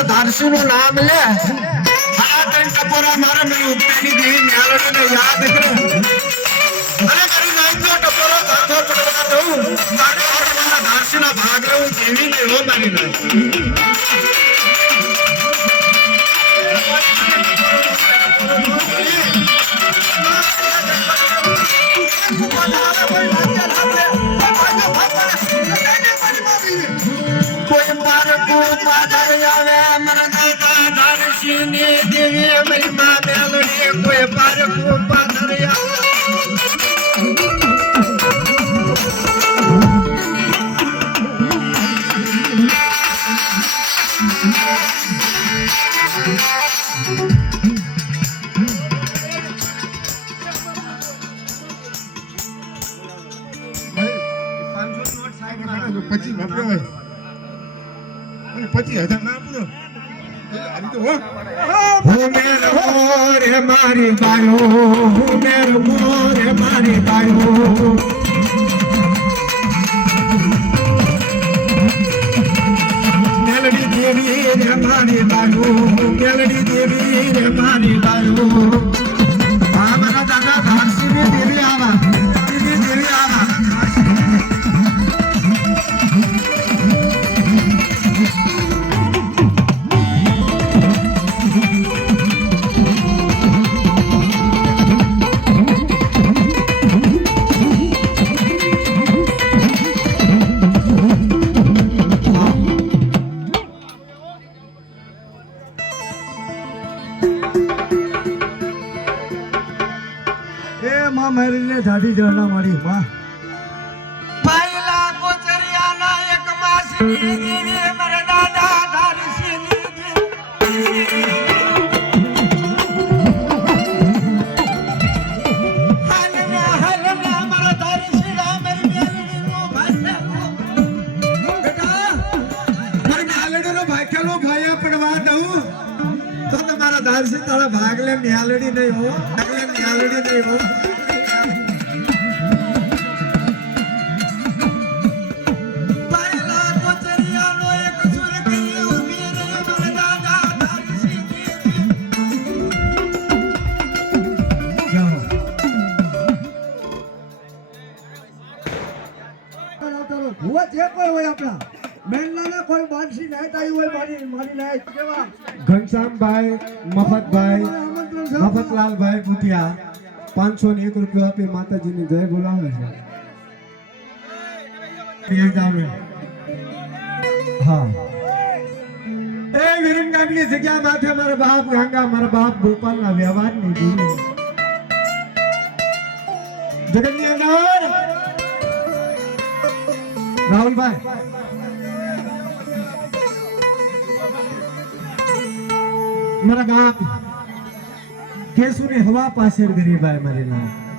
મારા ધારસી નું નામ લે આ ત્રણ ટપોરા મારે મેં ઉપેની દેવી ન્યાલને યાદ કરો અને મારી નાઈનો ટપોરો સાથો પડવા દઉં તારે મારા ધારસી ના ભાગ લેવું જેવી ને હો મારી નાઈ કોઈ મારે કો પાદર આવે મરના ધારસી ની દેવી મારી માં મેલડી કોઈ મારે કો પાદર આવે પછી વાપરો 25,000 ના આપો રે મારી બાયો રે મારી બાયો મેલડી દેવી રે મારી બાયો મેલડી દેવી રે મારી બાયો આ મારા દાદા ધારસી ની દેવી આવા દેવી આવા ધાડી જણા મારી માં પહેલા કોચરિયાના એક માસી દેવી મારા દાદા ધારસી ની દેવી હાલના મારા ધારસી મારી મેલડી નો ભાઈ બેટા મારી મેલડી નો ભાઈકેલો ભાયા પડવા દઉં તો તમારા ધારસી તારા ભાગલે મેલડી નહીં હો ભાગલે મેલડી નહીં હો ઘનશ્યામભાઈ મફતભાઈ મફતલાલભાઈ ભૂતિયા 501 રૂપિયા આપી માતાજીની જય બોલાવે છે હા એ વિરંગામની જગ્યા માથે મારા બાપ ગંગા મારા બાપ ગોપાલના વ્યવહારની ગુરુ જગતની અંદર રાહુલભાઈ મારા બાપ કેસુની હવા પાસે ગરીબાઈ મારી ના